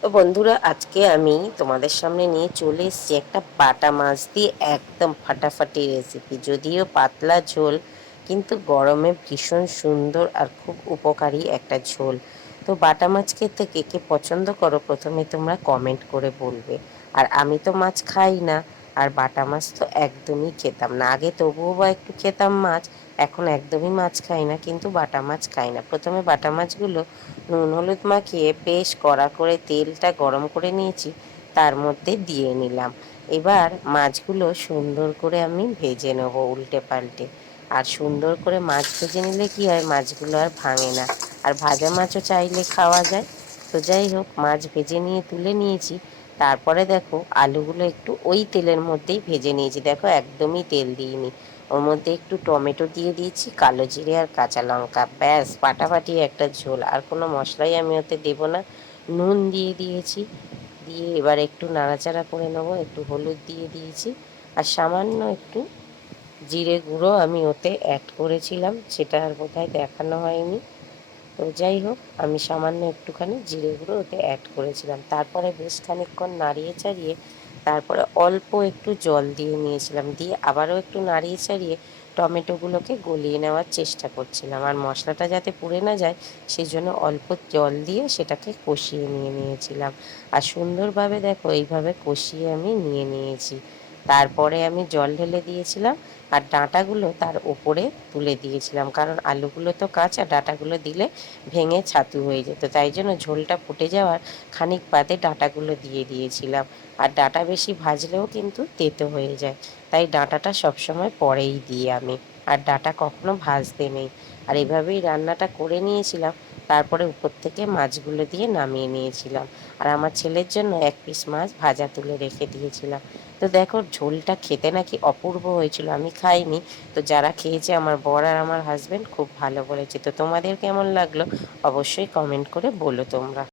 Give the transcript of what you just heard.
তো বন্ধুরা, আজকে আমি তোমাদের সামনে নিয়ে চলে এসেছি একটা বাটা মাছ দিয়ে একদম ফাটাফাটি রেসিপি যদিও পাতলা ঝোল, কিন্তু গরমে ভীষণ সুন্দর আর খুব উপকারী একটা ঝোল। তো বাটা মাছ খেতে কে কে পছন্দ করো, প্রথমে তোমরা কমেন্ট করে বলবে। আর আমি তো মাছ খাই না আর বাটা মাছ তো একদমই খেতাম না। আগে তবুও বা একটু খেতাম মাছ, এখন একদমই মাছ খাই না, কিন্তু বাটা মাছ খাই না। প্রথমে বাটা মাছগুলো নুন, হলুদ মাখিয়ে বেশ কড়া করে তেলটা গরম করে নিয়েছি, তার মধ্যে দিয়ে নিলাম। এবার মাছগুলো সুন্দর করে আমি ভেজে নেব উল্টে পাল্টে। আর সুন্দর করে মাছ ভেজে নিলে কি হয়, মাছগুলো আর ভাঙে না। আর ভাজা মাছও চাইলে খাওয়া যায়। তো যাই হোক, মাছ ভেজে নিয়ে তুলে নিয়েছি। তারপরে দেখো, আলুগুলো একটু ওই তেলের মধ্যেই ভেজে নিয়েছি। দেখো, একদমই তেল দিইনি। ওর মধ্যে একটু টমেটো দিয়ে দিয়েছি, কালো জিরে আর কাঁচা লঙ্কা। ব্যাস ফাটাফাটি একটা ঝোল। আর কোনো মশলাই আমি ওতে দেবো না। নুন দিয়ে দিয়েছি। দিয়ে এবার একটু নাড়াচাড়া করে নেব। একটু হলুদ দিয়ে দিয়েছি। আর সামান্য একটু জিরে গুঁড়ো আমি ওতে অ্যাড করেছিলাম। সেটা আর বোধহয় দেখানো হয়নি। তো যাই হোক, আমি সামান্য একটুখানি জিরে গুঁড়ো ওতে অ্যাড করেছিলাম। তারপরে বেশ খানিকক্ষণ নাড়িয়ে চাড়িয়ে তারপরে অল্প একটু জল দিয়ে নিয়েছিলাম। দিয়ে আবারও একটু নাড়িয়ে চাড়িয়ে টমেটোগুলোকে গলিয়ে নেওয়ার চেষ্টা করছিলাম। আর মশলাটা যাতে পুড়ে না যায় সেই জন্য অল্প জল দিয়ে সেটাকে কষিয়ে নিয়ে নিয়েছিলাম। আর সুন্দরভাবে দেখো, এইভাবে কষিয়ে আমি নিয়ে নিয়েছি। তারপরে আমি জল ঢেলে দিয়েছিলাম আর ডাঁটাগুলো তার ওপরে তুলে দিয়েছিলাম। কারণ আলুগুলো তো কাঁচা, ডাঁটাগুলো দিলে ভেঙে ছাতু হয়ে যেত। তাই জন্য ঝোলটা ফুটে যাওয়ার খানিক বাদে ডাঁটাগুলো দিয়ে দিয়েছিলাম। আর ডাঁটা বেশি ভাজলেও কিন্তু তেতো হয়ে যায়। তাই ডাঁটাটা সবসময় পরেই দিই আমি। আর ডাঁটা কখনো ভাজতে নেই। আর এভাবেই রান্নাটা করে নিয়েছিলাম। তারপরে উপর থেকে মাছগুলো দিয়ে নামিয়ে নিয়েছিলাম। আর আমার ছেলের জন্য এক পিস মাছ ভাজা তুলে রেখে দিয়েছিলাম। তো দেখো, ঝোলটা খেতে নাকি অপূর্ব হয়েছিল, আমি খাইনি। তো যারা খেয়েছে আমার বর আর আমার হাজব্যান্ড খুব ভালো বলেছে। তো তোমাদের কেমন লাগল? অবশ্যই কমেন্ট করে বলো তোমরা।